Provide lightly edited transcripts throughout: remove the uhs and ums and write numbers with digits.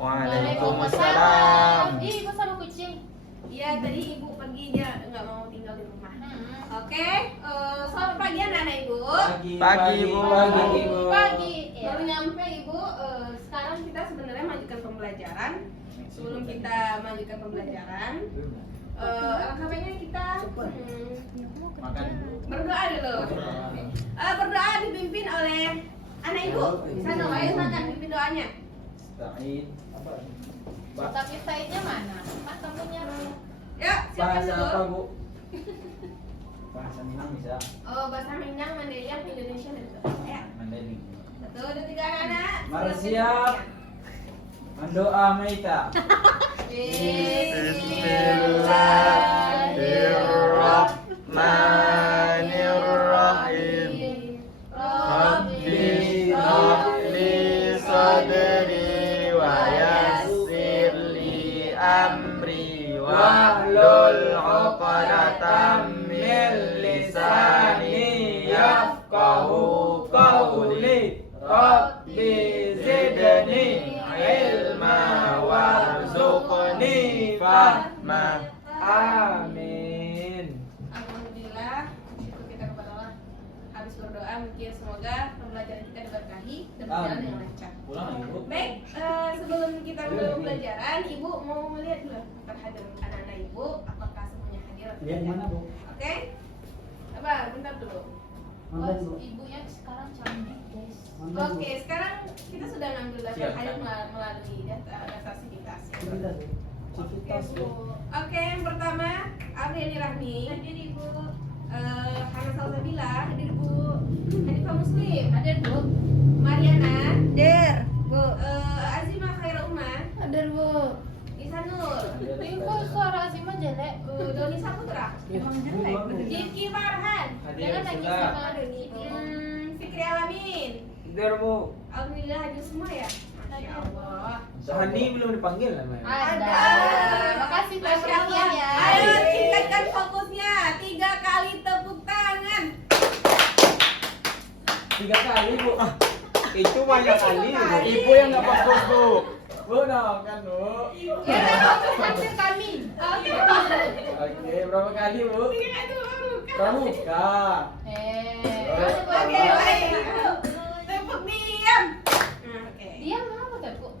Waalaikumsalam. Ih, kok sama kucing? Iya, tadi ibu pergi dia nggak mau tinggal di rumah. Oke, selamat pagi anak-anak ibu. Pagi, Bu. Pagi. Baru nyampe ibu. Sekarang kita sebenarnya melanjutkan pembelajaran. Sebelum kita melanjutkan pembelajaran, alangkah baiknya kita Makan. berdoa dulu. Berdoa dipimpin oleh anak ibu. Sana, ayo silakan pimpin doanya. Said. Tapi Saidnya mana? Kan temennya. Yuk, silakan Bahasa dulu. apa, Bu? Bahasa Minang bisa. Bahasa Minang, Mandailing, Indonesia dan ya. Mandailing. Betul, ada 3 anak-anak. Mari siap. Mendoa Maita. Bismillahirrahmanirrahim. Rabbi shrah li sadri wa yassir li amri wahlul 'uqdatam min lisani yafqahu qawli. Rabbi zidni ilma warzuqni fahma. Amin. Alhamdulillah, syukur kita kepada Allah. Habis berdoa, mungkin semoga pembelajaran kita diberkahi dan berjalan dengan lancar. Pulang lagi, Bu. Baik, sebelum kita mulai pembelajaran, ibu mau melihat dulu terhadap anak-anak ibu, apakah semuanya hadir atau Lihat tidak. mana, Bu? Oke, apa? Bentar dulu. Mandan, Bu. Ibunya sekarang cantik, guys. Mandan, Bu. Oke, sekarang kita sudah ngambil daftar Siap, hadir kan? melalui daftar sivitas. Civitas, Bu. Civitas, Bu. Oke, yang pertama Apriani Rahmi. Hadir ibu. Hana Salsabila. Hadir bu. Hanifah Muslim. Hadir, Bu. Mariana. Der, Bu. Azimah Khaira Umar. Hadir, Bu. Isanur. Ini kok suara Azimah jelek? Doni Saputra. Emang jelek, bener. Jifki Farhan. Hadir, Jangan nangis sudah. sama Doni. Fikri Alamin. Tidur, Bu. Alhamdulillah hadir semua ya. Masya Allah. Hani belum dipanggil namanya. Ada. Makasih Masya perhatian Allah. ya. Ayo tingkatkan fokusnya. 3 kali tepuk tangan. 3 kali, Bu. Itu banyak kali, Bu. kali. Ibu yang nggak fokus, Bu. Bu, dong kan, Bu. Ya, fokus hadir kami. Oke. Oke, berapa kali, Bu? 3 kali dulu. Pramuka. Oke, baik. Tepuk diam. Oke. Dia mau tepuk.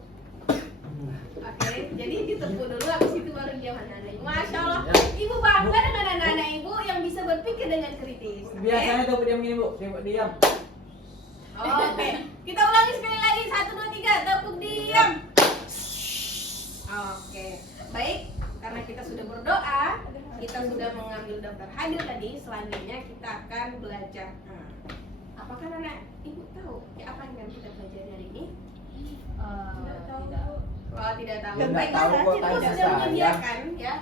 Oke, jadi ditepuk dulu habis itu baru diam anak-anak. Masya Allah, ibu bangga dengan anak-anak ibu yang bisa berpikir dengan kritis. Oke? Biasanya tuh diam gini, Bu. Tepuk diam. Oke, kita ulangi sekali lagi. 1, 2, 3, tepuk diam. Oke, baik. Karena kita sudah berdoa, kita sudah mengambil daftar hadir tadi. Selanjutnya kita akan belajar. Apakah anak ibu tahu ya apa yang akan kita belajar hari ini? Tidak. Oh, tidak tahu. Ya, Baik, nggak tahu kok, kita tanya sudah saya. menyediakan ya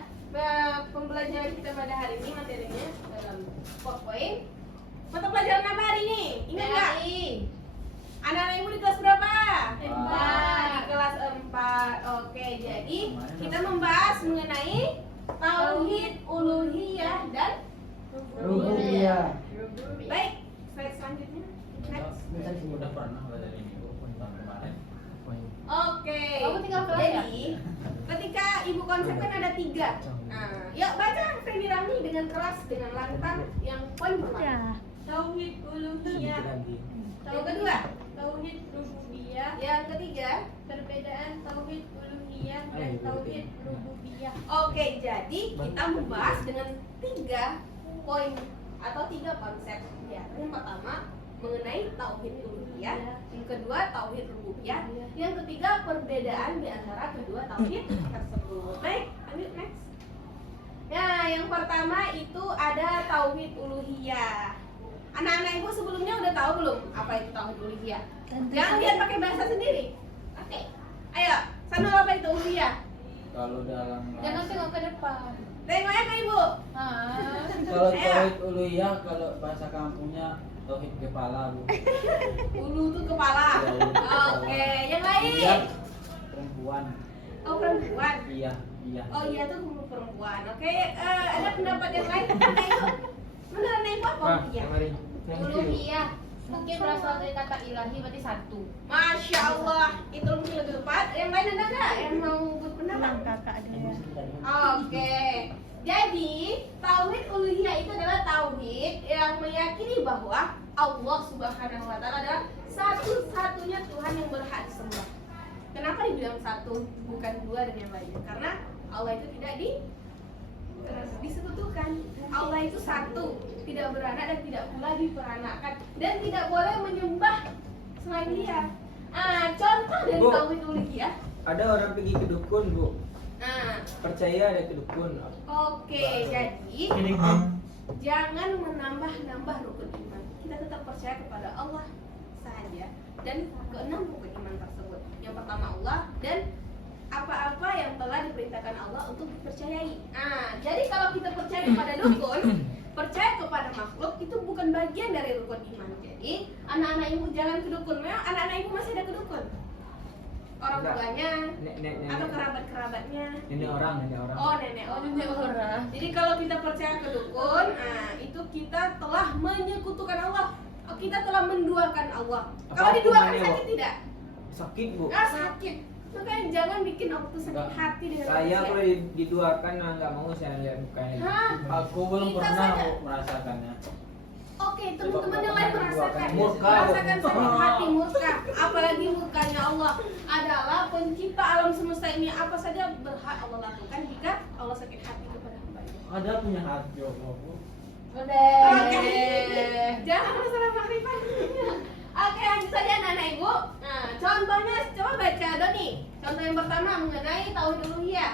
pembelajaran kita pada hari ini materinya dalam PowerPoint. Mata pelajaran apa hari ini? Ingat nggak? Anak-anak ibu di kelas berapa? 4. Di kelas 4. Oke, jadi kita membahas mengenai tauhid uluhiyah dan Rububiyah. baik. Slide selanjutnya. Next. Udah pernah belajar ini, Bu. Tentang kemarin. Oke. Kamu tinggal kelas ya? Jadi, ketika ibu konsep kan ada 3. Nah, yuk baca Fendi Rami dengan keras, dengan lantang. Yang poin pertama. Ya. Tauhid uluhiyah. Yang kedua, tauhid rububiyah. Yang ketiga, perbedaan tauhid uluhiyah dan tauhid rububiyah. Oke, jadi kita membahas dengan 3 poin atau 3 konsep. Ya, yang pertama mengenai tauhid uluhiyah, yang kedua tauhid rububiyah, yang ketiga perbedaan di antara kedua tauhid tersebut. Baik, lanjut next. Nah, yang pertama itu ada tauhid uluhiyah. Anak-anak ibu sebelumnya udah tahu belum apa itu tauhid uluhiyah? Jangan lihat pakai bahasa sendiri. Oke. Ayo, Sanul apa itu uluhiyah? Kalau dalam Jangan tengok ke depan. Tengoknya ke ibu. kalau Ayo. tauhid uluhiyah, kalau bahasa kampungnya tauhid kepala, Bu. Ulu itu kepala. Ya, ulu itu kepala. Oke, yang Iya, lain. perempuan. Oh, perempuan. Iya, iya. Oh iya tuh perempuan. Oke, ada pendapat yang lain? Ayo. Menurut ibu apa uluhiyah? kemarin. Uluhiyah mungkin berasal dari kata ilahi berarti satu. Masya Allah, itu mungkin lebih tepat. Yang lain ada nggak tenang kakak ada ya. Oke. Jadi, tauhid uluhiyah itu adalah tauhid yang meyakini bahwa Allah Subhanahu wa taala adalah satu-satunya Tuhan yang berhak disembah. Kenapa dibilang satu bukan dua dan yang lainnya? Karena Allah itu tidak disekutukan. Allah itu satu, tidak beranak dan tidak pula diperanakan dan tidak boleh menyembah selain Dia. Contoh dari Bu. tauhid uluhiyah. Ada orang pergi ke dukun, Bu. Nah, Percaya ada ke dukun. oke, jadi jangan menambah-nambah rukun iman. Kita tetap percaya kepada Allah saja dan keenam rukun iman tersebut. Yang pertama Allah dan apa-apa yang telah diperintahkan Allah untuk dipercayai. Jadi kalau kita percaya kepada dukun, percaya kepada makhluk itu bukan bagian dari rukun iman. Jadi anak-anak ibu jangan ke dukun. Memang anak-anak ibu masih ada ke dukun. Orang Enggak. tuanya Nenek atau kerabat-kerabatnya. Nenek orang. Oh, nenek Nenek orang. Jadi kalau kita percaya ke dukun, itu kita telah menyekutukan Allah. Kita telah menduakan Allah. Kalau Apa diduakan hukumannya, sakit Bu? tidak? Sakit, Bu. Sakit. Makanya jangan bikin Allah tuh sakit Enggak. hati dengan Saya manusia. kalau diduakan nggak mau saya lihat mukanya. Hah? Aku belum Kita pernah saja. Bu, merasakannya. Oke, teman-teman yang lain merasakan Murka, Bu. merasakan sakit hati, murka. Apalagi murkanya Allah adalah pencipta alam semesta ini. Apa saja berhak Allah lakukan jika Allah sakit hati kepada hamba-Nya. Ada punya hati Allah Bu. Oke. Jangan masalah makrifat. Oke, lanjut saja anak-anak ibu. Nah, contohnya coba baca Doni. Contoh yang pertama mengenai tauhid uluhiyah.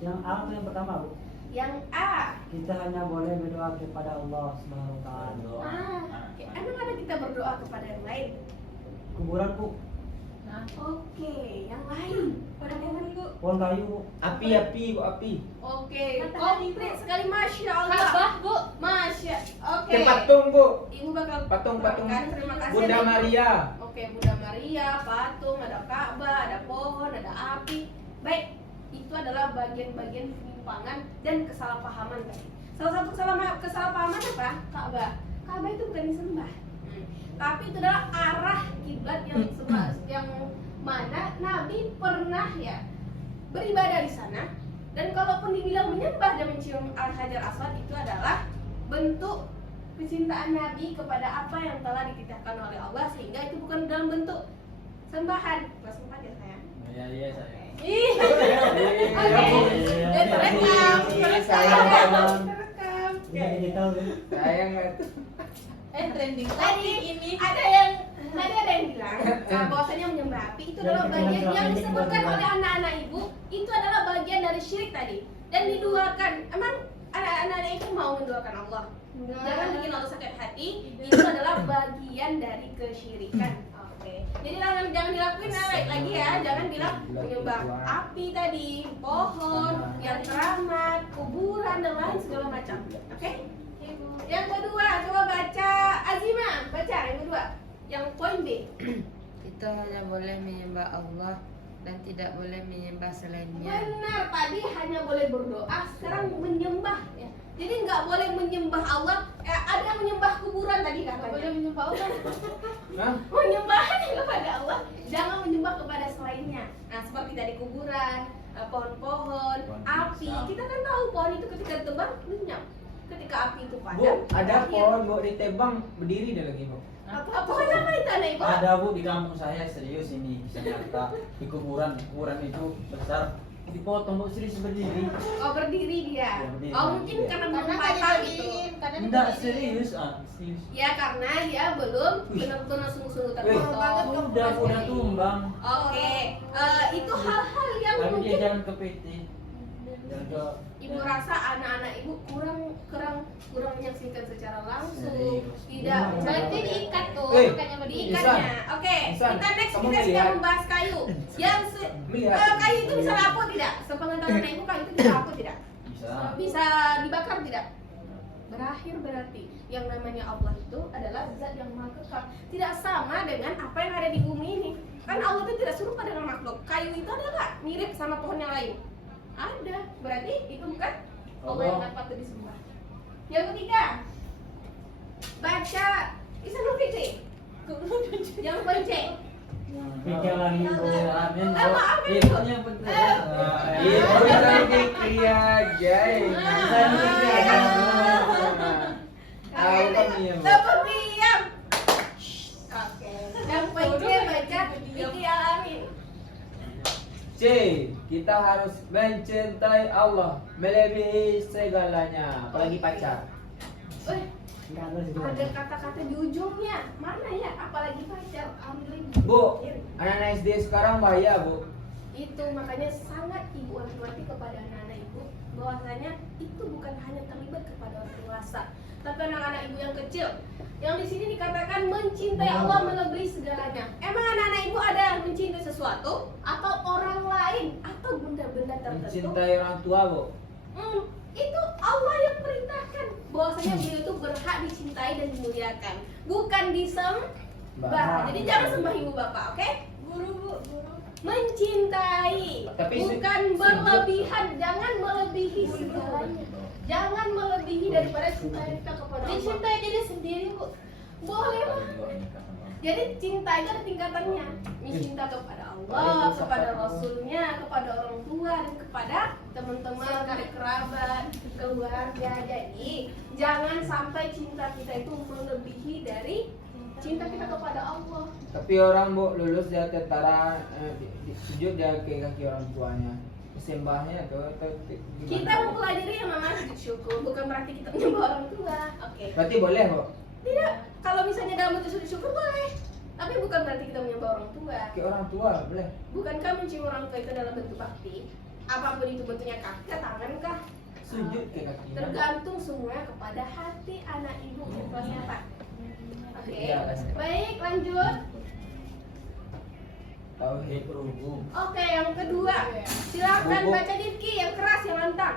Yang A itu yang pertama, Bu. Yang A. Kita hanya boleh berdoa kepada Allah Subhanahu wa taala. Emang ada kita berdoa kepada yang lain? Kuburan, Bu. Oke, yang lain. Pada pohon ibu. Pohon kayu, Bu. Api, Bu, api. Oke, komplit sekali, masya Allah. Ka'bah, Bu. Masya. Oke. Ke patung, Bu. Ibu bakal Patung-patung. doakan. Terima kasih. Bunda Adik. Maria. Oke, Bunda Maria, patung, ada Ka'bah, ada pohon, ada api. Baik, itu adalah bagian-bagian penyimpangan dan kesalahpahaman tadi. Salah satu kesalahpahaman apa? Ka'bah. Ka'bah itu bukan disembah. Tapi itu adalah arah kiblat yang disembah, yang mana Nabi pernah ya beribadah di sana. Dan kalaupun dibilang menyembah dan mencium Al-Hajar Aswad, itu adalah bentuk kecintaan Nabi kepada apa yang telah dititahkan oleh Allah, sehingga itu bukan dalam bentuk sembahan. Kelas 4 ya sayang? Iya saya. Ih. Iya, Bu. Dan terekam. Sayang. Terekam. Bisa digital, Bu. Saya nggak. Trending Tadi ini. ada yang bilang bahwasanya menyembah api itu adalah bagian yang disebutkan oleh anak-anak ibu, itu adalah bagian dari syirik tadi dan diduakan. Emang anak-anak itu mau menduakan Allah? Jangan bikin Allah sakit hati. Itu adalah bagian dari kesyirikan. Oke. Jadi jangan dilakuin lagi ya. Jangan bilang menyembah api tadi, pohon, yang keramat, kuburan dan lain segala macam. Oke? Yang kedua, coba baca Azima, baca yang kedua. Yang poin B. Kita hanya boleh menyembah Allah dan tidak boleh menyembah selainnya. Benar, tadi hanya boleh berdoa, sekarang menyembah ya. Jadi nggak boleh menyembah Allah. Ada yang menyembah kuburan tadi katanya. Boleh menyembah Allah. Nah, Menyembah hanya kepada Allah, jangan menyembah kepada selainnya. Nah, seperti tadi kuburan, pohon-pohon, api. Kita kan tahu pohon itu ketika ditebang lenyap. Ketika api itu Bu, padam, ada berakhir. pohon, Bu, ditebang berdiri dah lagi, Bu. Pohon apa itu anak ibu? Ada Bu di kampung saya, serius ini bisa nyata. Di kuburan itu besar, dipotong Bu, serius berdiri. Oh, berdiri dia. Ya, berdiri. Oh, mungkin karena belum Karena patah tadi gitu. Enggak, serius serius. Ya, karena dia belum benar-benar sungguh-sungguh terpotong. Udah tumbang. Oke, itu hal-hal yang Tapi dia mungkin jangan ke PT. Jangan ke ibu rasa anak-anak ibu kurang menyaksikan secara langsung, Serius. tidak Berarti diikat tuh, Eh, makanya berdiri. diikatnya. Oke, Insan, kita next kamu kita melihat? sedang membahas kayu. Yang Melihat. kayu itu bisa rapuh tidak? Sepengetahuan anak ibu kayu itu bisa rapuh tidak? bisa. Bisa dibakar tidak? Berakhir berarti yang namanya Allah itu adalah zat yang maha kekal. Tidak sama dengan apa yang ada di bumi ini. Kan Allah itu tidak serupa dengan makhluk. Kayu itu ada nggak mirip sama pohon yang lain? Ada. Berarti itu bukan Allah yang patut disembah. Yang ketiga, baca Isanul Fitri. Yang poin C. Pikir lagi Bu. Amin. maaf, Itu yang penting. Itu bisa fikri aja. Tahu kan ya, Bu? Dapat diam. Oke. Yang penting baca Fikri Alamin. C. Kita harus mencintai Allah melebihi segalanya, apalagi pacar. Wih, Enggak ada sih. ada kata-kata di ujungnya. Mana ya? Apalagi pacar. Ambil. Bu, anak-anak SD sekarang bahaya, Bu. Itu makanya sangat ibu wanti-wanti kepada anak-anak ibu bahwasanya itu bukan hanya terlibat kepada orang dewasa, tapi anak-anak ibu yang kecil. Yang di sini dikatakan mencintai Allah melebihi segalanya. Emang anak-anak ibu ada yang mencintai sesuatu atau orang lain atau benda-benda tertentu? Mencintai orang tua, Bu. Itu Allah yang perintahkan bahwasanya beliau itu berhak dicintai dan dimuliakan, bukan disembah. Jadi jangan sembah ibu bapak, oke? Guru. Mencintai, Tapi bukan berlebihan, jangan melebihi segalanya. Jangan melebihi daripada cinta kita kepada Allah. Dicintai diri sendiri, Bu. Boleh lah. Jadi cinta itu ada tingkatannya. Cinta kepada Allah, kepada Rasulnya, kepada orang tua, dan kepada teman-teman, karib kerabat, keluarga. Jadi jangan sampai cinta kita itu melebihi dari cinta kita kepada Allah. Tapi orang, Bu, lulus dia tentara, sujud dia ke kaki orang tuanya. Sembahnya tuh gimana? Kita mempelajari yang namanya sujud syukur, bukan berarti kita menyembah orang tua. Oke. Berarti boleh, Bu. Tidak. Kalau misalnya dalam bentuk sujud syukur boleh, tapi bukan berarti kita menyembah orang tua. Ke orang tua boleh. Bukankah mencium orang tua itu dalam bentuk bakti? Apapun itu bentuknya, kaki, tangan kah? Sujud ke kakinya. Tergantung semuanya kepada hati anak ibu. Kelasnya apa? Oke. Iya, Mas. Baik, lanjut. Tauhid. Berhubung. Oke, yang kedua. Silakan Buku. baca Difki yang keras, yang lantang.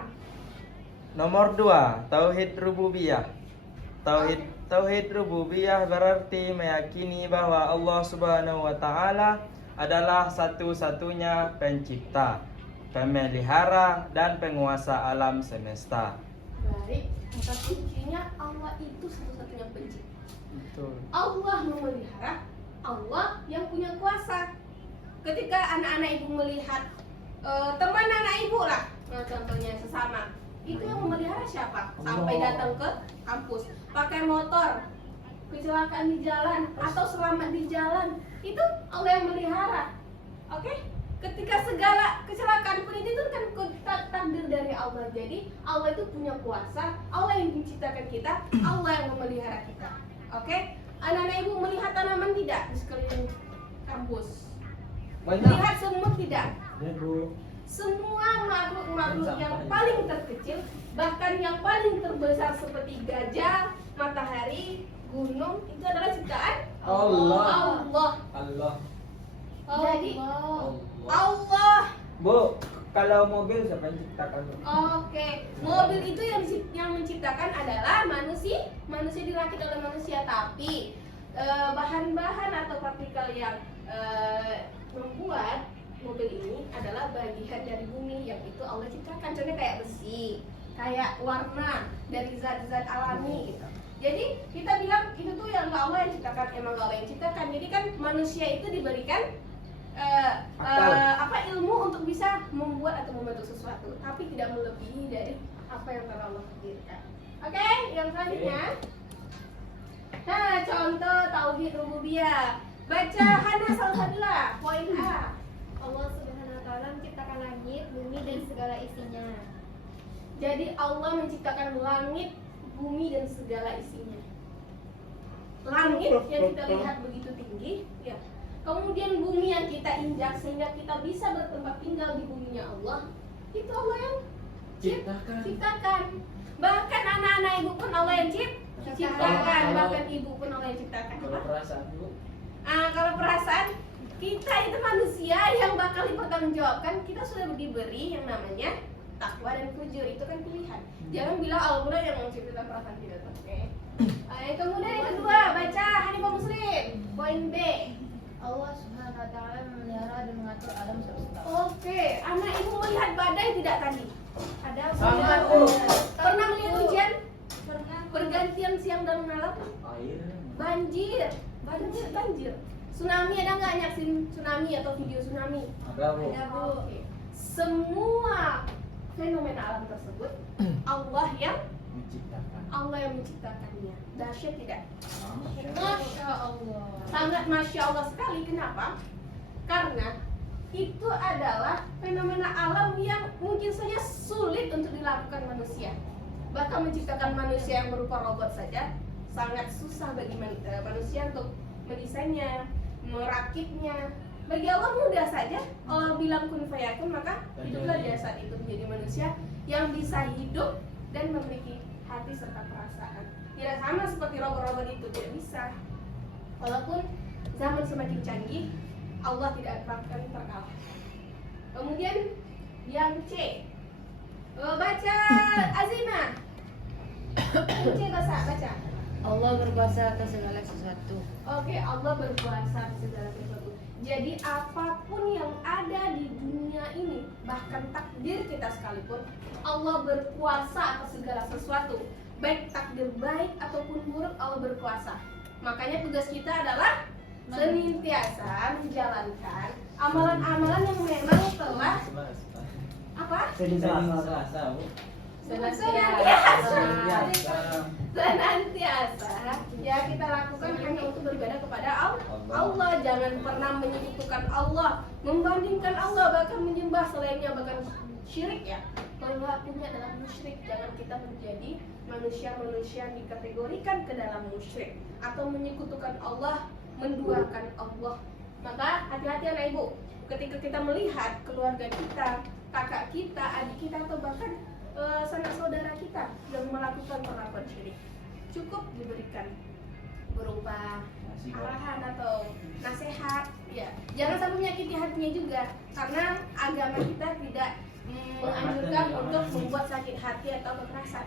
Nomor 2, tauhid rububiyah. Tauhid rububiyah berarti meyakini bahwa Allah Subhanahu wa taala adalah satu-satunya pencipta, pemelihara dan penguasa alam semesta. Baik, kata kuncinya Allah itu satu-satunya pencipta. Betul. Allah memelihara, Allah yang punya kuasa. Ketika anak-anak ibu melihat teman anak ibu lah, contohnya sesama, itu yang memelihara siapa? Sampai datang ke kampus, pakai motor, kecelakaan di jalan atau selamat di jalan, itu Allah yang melihara. Oke? Ketika segala kecelakaan pun itu kan takdir dari Allah. Jadi Allah itu punya kuasa, Allah yang menciptakan kita, Allah yang memelihara kita. Oke? Anak-anak ibu melihat tanaman tidak di sekeliling kampus? Banyak. Lihat semut tidak? Ya Bu. Semua makhluk-makhluk yang paling terkecil, bahkan yang paling terbesar seperti gajah, matahari, gunung, itu adalah ciptaan Allah. Allah. Allah. Jadi Allah. Bu, kalau mobil siapa yang ciptakan, Bu? Oke, mobil itu yang menciptakan adalah manusia. Manusia dirakit oleh manusia, tapi bahan-bahan atau partikel yang membuat mobil ini adalah bagian dari bumi yang itu Allah ciptakan. Contohnya kayak besi, kayak warna dari zat-zat alami gitu. Jadi kita bilang itu tuh yang Allah yang ciptakan, emang Allah yang ciptakan. Jadi kan manusia itu diberikan ilmu untuk bisa membuat atau membentuk sesuatu, tapi tidak melebihi dari apa yang telah Allah takdirkan. Oke, yang selanjutnya. Nah, contoh tauhid rububiyah. Baca Hana Salsabila, poin A. Allah Subhanahu wa taala menciptakan langit, bumi dan segala isinya. Jadi Allah menciptakan langit, bumi dan segala isinya. Langit yang kita lihat begitu tinggi, ya. Kemudian bumi yang kita injak sehingga kita bisa bertempat tinggal di buminya Allah. Itu Allah yang ciptakan. Bahkan anak-anak ibu pun Allah yang ciptakan. Bahkan ibu pun Allah yang ciptakan. Kalau perasaan, Bu. Kalau perasaan, kita itu manusia yang bakal dipertanggungjawabkan. Kita sudah diberi yang namanya takwa dan fujur, itu kan pilihan. Jangan bilang Allah yang menciptakan perasaan kita. Oke. Kemudian yang kedua, baca Hanifah Muslim. Poin B. Allah Subhanahu wa taala memelihara dan mengatur alam semesta. Oke, anak ibu melihat badai tidak tadi? Ada Sama, badai. Bu. Pernah melihat hujan? Pernah. Pergantian siang dan malam? Air. Banjir. Tsunami ada nggak nyaksin tsunami atau video tsunami? Ada Bu. Ada Bu. Oke. Semua fenomena alam tersebut Allah yang menciptakannya. Dahsyat tidak? Masya Allah. Sangat masya Allah sekali. Kenapa? Karena itu adalah fenomena alam yang mungkin saja sulit untuk dilakukan manusia. Bahkan menciptakan manusia yang berupa robot saja sangat susah bagi manusia untuk mendesainnya, merakitnya. Bagi Allah mudah saja. Allah bilang kun fayakun, maka hiduplah dia saat itu menjadi manusia yang bisa hidup dan memiliki hati serta perasaan. Tidak sama seperti robot-robot itu, tidak bisa. Walaupun zaman semakin canggih, Allah tidak akan terkalah. Kemudian yang C, baca Azimah. C baca. Allah berkuasa atas segala sesuatu. Oke, Allah berkuasa atas segala sesuatu. Jadi apapun yang ada di dunia ini, bahkan takdir kita sekalipun, Allah berkuasa atas segala sesuatu. Baik takdir baik ataupun buruk, Allah berkuasa. Makanya tugas kita adalah senantiasa menjalankan amalan-amalan yang memang telah apa? Selasa Bu. Senantiasa ya kita lakukan hanya untuk beribadah kepada Allah. Jangan pernah menyekutukan Allah, membandingkan Allah, bahkan menyembah selainnya, bahkan syirik ya. Pelakunya adalah musyrik. Jangan kita menjadi manusia-manusia yang dikategorikan ke dalam musyrik atau menyekutukan Allah, menduakan Allah. Maka hati-hati anak ibu, ketika kita melihat keluarga kita, kakak kita, adik kita, atau bahkan sanak saudara kita yang melakukan perlakuan syirik, cukup diberikan berupa arahan atau nasihat. Ya, jangan sampai menyakiti hatinya juga, karena agama kita tidak menganjurkan untuk membuat sakit hati atau kekerasan.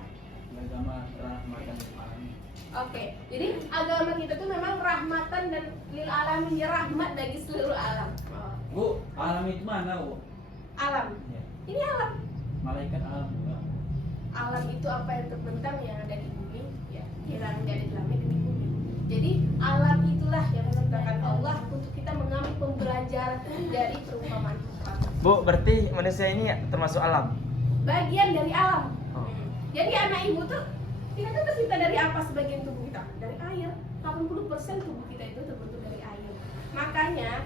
Agama rahmatan lil alamin. Oke, jadi agama kita tuh memang rahmatan dan lil alamin, ya, rahmat bagi seluruh alam. Bu, alam itu mana Bu? Alam, Ya. ini alam. Malaikat alam juga. Alam itu apa yang terbentang yang ada di bumi, ya, yang ada di langit di bumi. Jadi alam itulah yang menciptakan Allah untuk kita mengambil pembelajaran dari perumpamaan. Bu, berarti manusia ini termasuk alam. Bagian dari alam. Oh. Jadi anak ibu tuh, kita tuh tercipta dari apa sebagian tubuh kita? Dari air. 80% tubuh kita itu terbentuk dari air. Makanya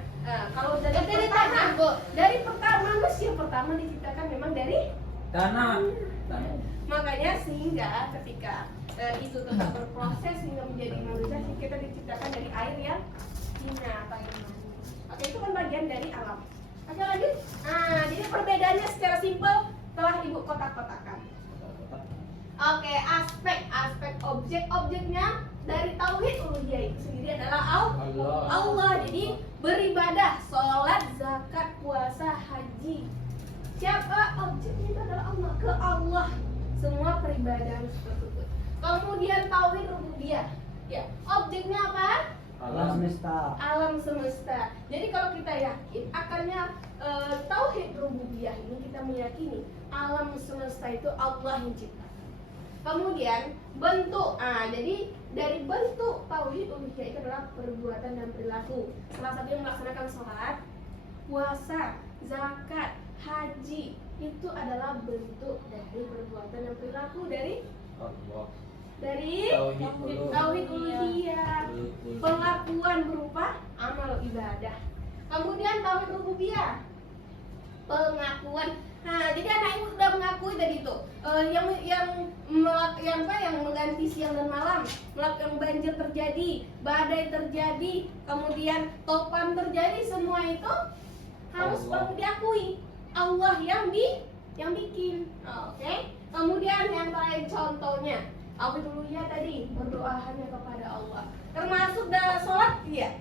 kalau dari pertama manusia pertama diciptakan memang dari Tanah. makanya sehingga ketika itu tetap berproses hingga menjadi manusia, kita diciptakan dari air yang hina atau air mani. Oke, itu kan bagian dari alam. Oke, lanjut. Jadi perbedaannya secara simpel telah ibu kotak-kotakan. Oke, aspek objeknya dari tauhid uluhiyah itu sendiri adalah Allah. Jadi beribadah, sholat, zakat, puasa, haji. Siapa objeknya? Itu adalah Allah. Ke Allah semua peribadahan tersebut. Kemudian tauhid rububiyah. Ya, objeknya apa? Alam semesta. Alam semesta. Jadi kalau kita yakin akannya tauhid rububiyah ini, kita meyakini alam semesta itu Allah yang cipta. Kemudian bentuk. Jadi dari bentuk tauhid uluhiyah itu adalah perbuatan dan perilaku. Salah satunya melaksanakan sholat, puasa, zakat, haji, itu adalah bentuk dari perbuatan dan perilaku dari Allah. tauhid uluhiyah. Pengakuan berupa amal ibadah. Kemudian tauhid rububiyah, pengakuan. Jadi anak ibu sudah mengakui tadi itu yang mengganti siang dan malam, yang banjir terjadi, badai terjadi, kemudian topan terjadi, semua itu harus diakui Allah yang bikin. Oke. Kemudian yang terakhir contohnya tauhid uluhiyah tadi, berdoa hanya kepada Allah. Termasuk dalam sholat, iya.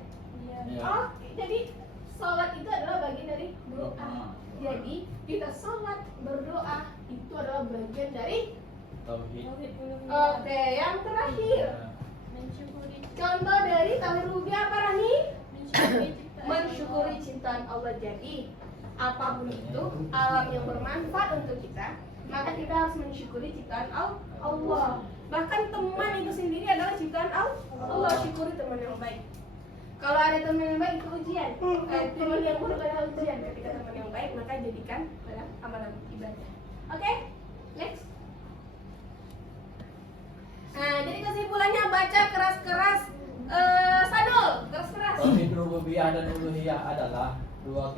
Oke, jadi sholat itu adalah bagian dari doa. Jadi kita sholat, berdoa, itu adalah bagian dari Tauhid. Oke, yang terakhir contoh dari tauhid rububiyah apa, Rani? Mensyukuri ciptaan Allah. Jadi apapun itu alam yang bermanfaat untuk kita, maka kita harus mensyukuri ciptaan Allah. Bahkan teman itu sendiri adalah ciptaan Allah. Syukuri teman yang baik. Kalau ada teman yang baik itu ujian. Teman yang buruk adalah ujian. Ketika teman yang baik maka jadikan pada amalan ibadah. Oke? Next. Nah, jadi kesimpulannya baca keras-keras. Sadul, keras-keras. Tauhid rububiyah dan uluhiyah adalah dua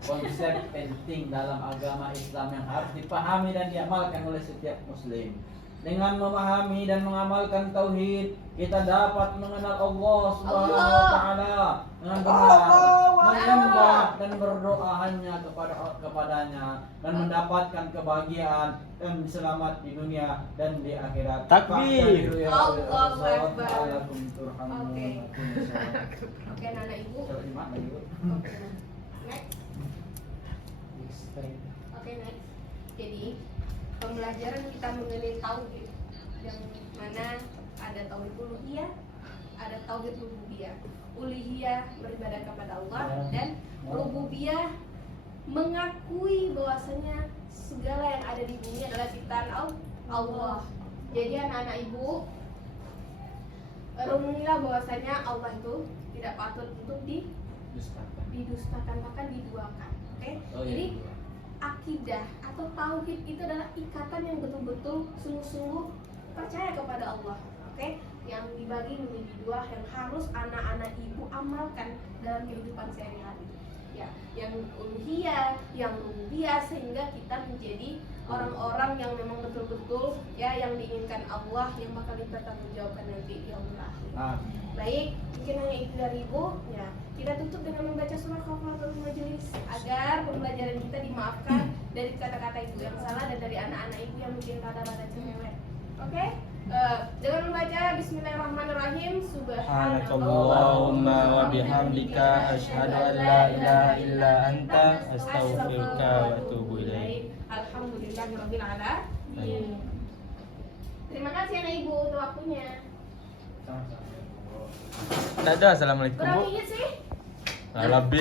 konsep penting dalam agama Islam yang harus dipahami dan diamalkan oleh setiap muslim. Dengan memahami dan mengamalkan tauhid, kita dapat mengenal Allah Subhanahu wa taala dengan benar, menyembah dan berdoa hanya kepadanya dan mendapatkan kebahagiaan dan selamat di dunia dan di akhirat. Takbir. Allahu Akbar. Oke. Oke, Nana Ibu. Oke. Next. Oke, next. Jadi, pembelajaran kita mengenai tauhid yang mana ada tauhid uluhiyah, ada tauhid rububiyah. Uluhiyah beribadah kepada Allah dan rububiyah mengakui bahwasanya segala yang ada di bumi adalah ciptaan Allah. Jadi anak-anak ibu, renungilah bahwasanya Allah itu tidak patut untuk didustakan, bahkan diduakan. Oke? Oh, iya. Jadi akidah atau tauhid itu adalah ikatan yang betul-betul sungguh-sungguh percaya kepada Allah. Oke? Yang dibagi menjadi dua yang harus anak-anak ibu amalkan dalam kehidupan sehari-hari. Ya, yang uluhiyah, yang rububiyah, sehingga kita menjadi orang-orang yang memang betul-betul ya yang diinginkan Allah, yang bakal dipertanggungjawabkan nanti di yaumul akhir. Baik, mungkin hanya itu dari Ibu. Ya, kita tutup dengan membaca surah Kafaratul Majelis agar pembelajaran kita dimaafkan dari kata-kata Ibu yang salah dan dari anak-anak Ibu yang mungkin rada-rada cerewet. Oke? Dengan membaca Bismillahirrahmanirrahim. Subhanakallahumma wa bihamdika asyhadu an la ilaha illa anta astaghfiruka wa atubu ilaik. Alhamdulillahirabbil alamin. Terima kasih anak Ibu untuk waktunya. Dadah, assalamualaikum Berapa Bu. menit sih? Lebih.